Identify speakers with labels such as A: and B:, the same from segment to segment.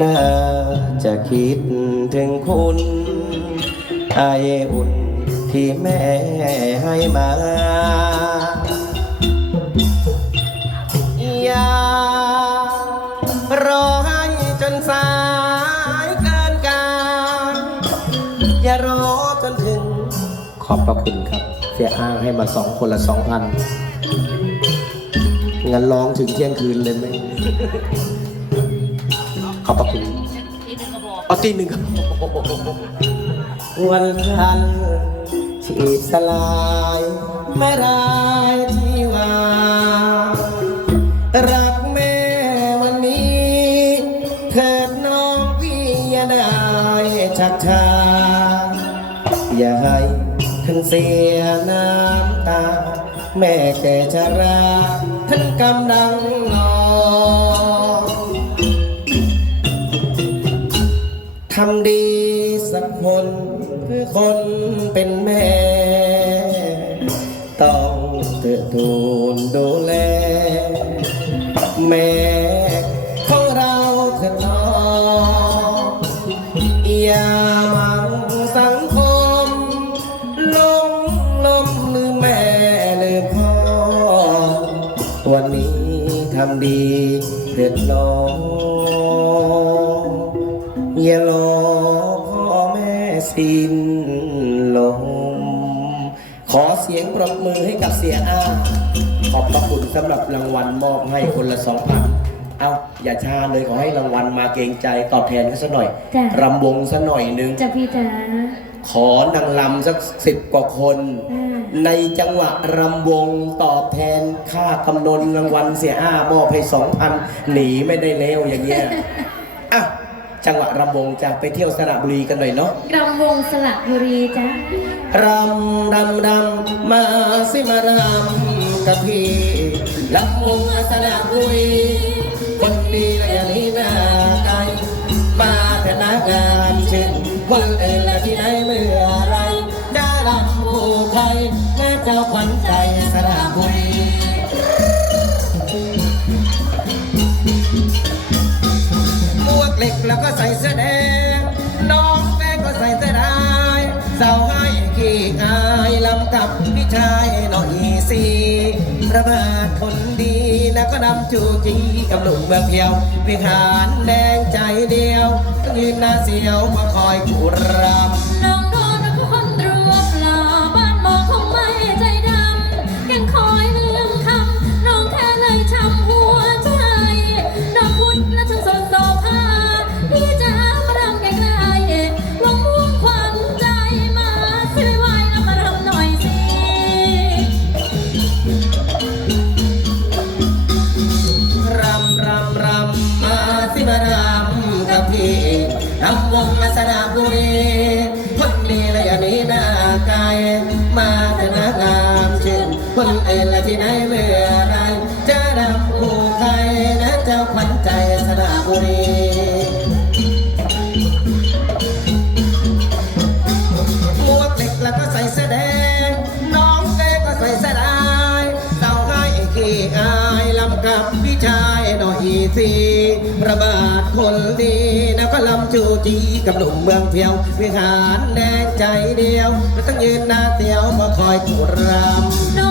A: น่าจะคิดถึงคุณไออุ่นที่แม่ให้มา อย่ารอให้จนสายเกินการ อย่ารอจนถึง ขอบพระคุณครับ เสียอ้างให้มาสองคนละสองพันงั้นร้องถึงเที่ยงคืนเลยไหม ขอบพระคุณเอาตีหนึ่งครับวันทันฉีดสลายไม่รายที่ว่ารักแม่วันนี้เถิดน้องพี่อย่าได้ชักชาอย่าให้ท่านเสียน้ำตา แม่แก่ชราท่านกำลังนอนำดีสักคนคือคนเป็นแม่ ต้องเกิดทูนดูแล แม่ของเราเถิดน้องอย่ามังสังคมลงลมลืมแม่ลืมพ่อ วันนี้ทำดีเถิดน้อง สิ้นลม ขอเสียงปรบมือให้กับเสียอ้า ขอบพระคุณสำหรับรางวัลมอบให้คนละสองพันเอาอย่าช้าเลยขอให้รางวัลมาเกรงใจตอบแทนกันสักหน่อย
B: จ้ะ
A: รำวงสักหน่อยหนึง
B: จะพี่จ๋า
A: ขอนางลำสักสิบกว่าคน
B: อ่า
A: ในจังหวะรำวงตอบแทนค่ากำนนรางวัลเสียอ้ามอบให้สองพันหนีไม่ได้แล้วอย่างเงี้ย อะ จังหวะรำวงจะไปเที่ยวสระบุรีกันหน่อยเนาะ
B: รำวงสระบุรีจ้ารำ
A: รำรำมาสิมารำกับพี่ลำวงสระบุรีคนดีและอย่างนี้หน้าไกลมาแต่นางานชื่นคนเอ็นและที่ไหนเมื่อไรดารำผู้ใครแม่เจ้าขวัญใจสระ ใส่เสื้อแดง น้องแม่ก็ใส่เสื้อได้สาวให้ขี้อายลำกับพี่ชายหน่อยสิประบาทคนดีแล้วก็นำจูจีกับหนุ่มเมืองเพียววิหารแดงใจเดียวต้องยืนหน้าเสียวมาคอยกูรำ
B: ลำวงมาส
A: ระบุรีคนดีและอันนี้หน้ากาย มาแต่นางามเช่นคนเอ็นละที่ไหนเมื่อ สีประบาทคนดีแล้วก็ลำจูจีกับหนุ่มเมืองเพียววิหารแดงใจเดียวไม่ต้องยืนหน้าเตียวมาคอยกูรำ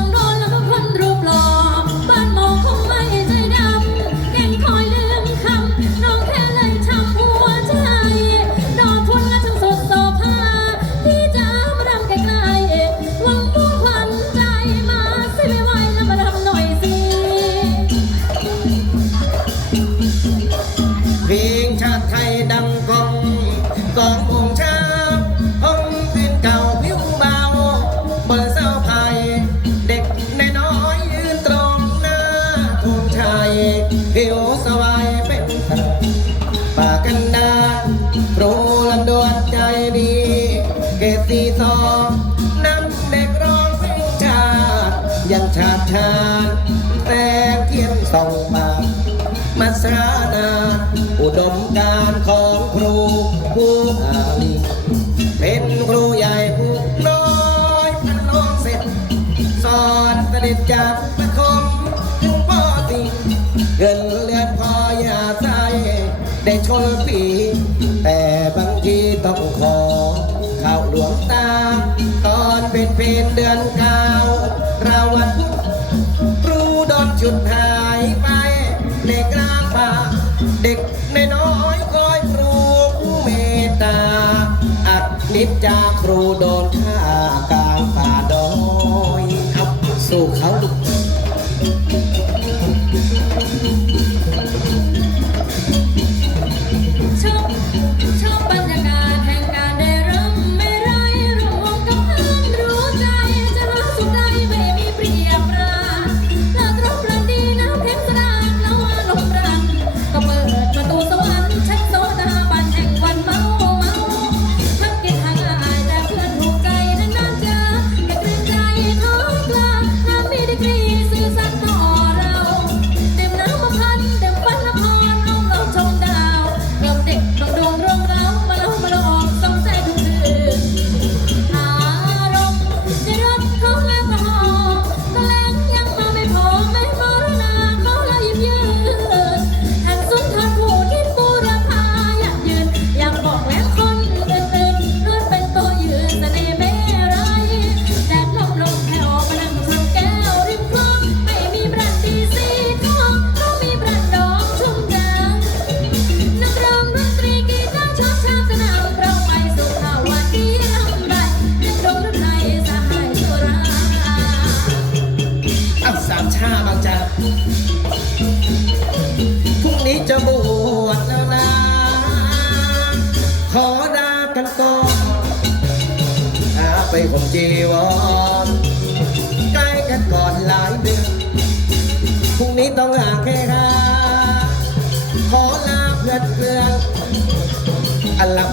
A: ติไทยดังกองกององค์ชาองพื้นเก่าผิวเบาเปิดเสาไผ่เด็กนน้อยยืนตรงหน้าธงชัยผิวสวายเป็นปากันดาโรลำดวนใจดี เกตสีซองนำเด็กร้องเพลงชาติยังชาติชาติแต่เทียนส่องบา มาสรานา อุดมการของครูผู้อ่านเป็นครูใหญ่ผู้น้อยพันน้องเสร็จ สอนเสด็จจากประคมถึงปอตีเงินเลือดพอยาใจได้ชนปี แต่บางทีต้องขอเข้าหลวงตา ตอนเป็นเพนเดือนเก้าราวัดครูดอนชุดหา ษจากครูโดนท่ากลางป่าดอยอับสู้เขา
B: ดุ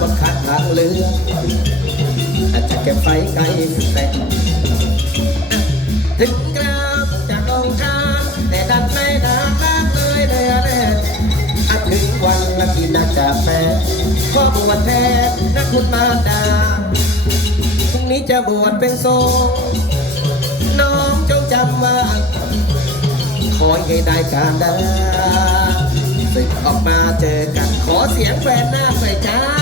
B: บนคัดทางเลือกอาจ
A: จะแก็ไฟไกลแต่ถึงกราบจากองคานแต่ดันไม่นานนานเลยเดือแรกอาถึงวันนักกินนักกาแฟนพ่อบวชแทนนักคุณมาดาพรุ่งนี้จะบวชเป็นโซน้องจงจำมากขอให้ได้การได้ศึกออกมาเจอกันขอเสียงแฟนหน้าใส่จ้า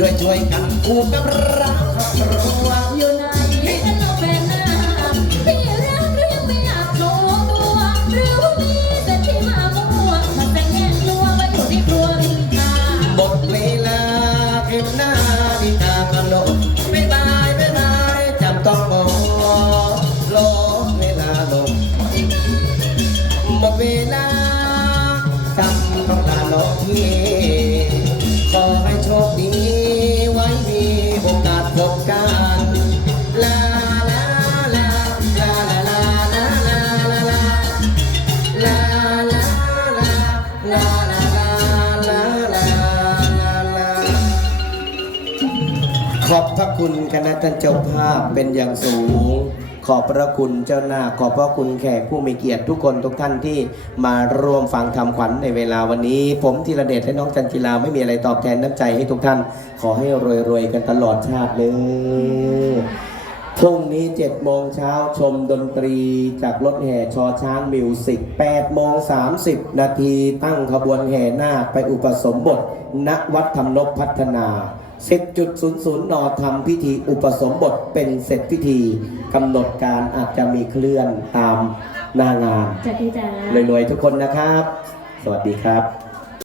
B: ด้วยช่วยกันอู่กับเรา
A: ครอบครัว
B: คุ
A: ณคณะท่านเจ้าภาพเป็นอย่างสูง ขอบพระคุณเจ้าหน้า ขอบพระคุณแขกผู้มีเกียรติทุกคนทุกท่านที่มาร่วมฟังทำขวัญในเวลาวันนี้ ผมธีระเดชและน้องจันจิลาไม่มีอะไรตอบแทนน้ำใจให้ทุกท่าน ขอให้รวยๆกันตลอดชาติเลยพรุ่งนี้7จ็ดโมงเช้าชมดนตรีจากรถแห่ชอช้างมิวสิก8ปดโมงสานาทีตั้งขบวนแห่หน้าไปอุปสมบทณวัดธรรมนบพัฒนา 10.00 นทำพิธีอุปสมบทเป็นเสร็จพิธีกำหนดการอาจจะมีเคลื่อนตามหน้างาน
B: จัดดีจ้า
A: รวยๆทุกคนนะครับ สวัสดีครับ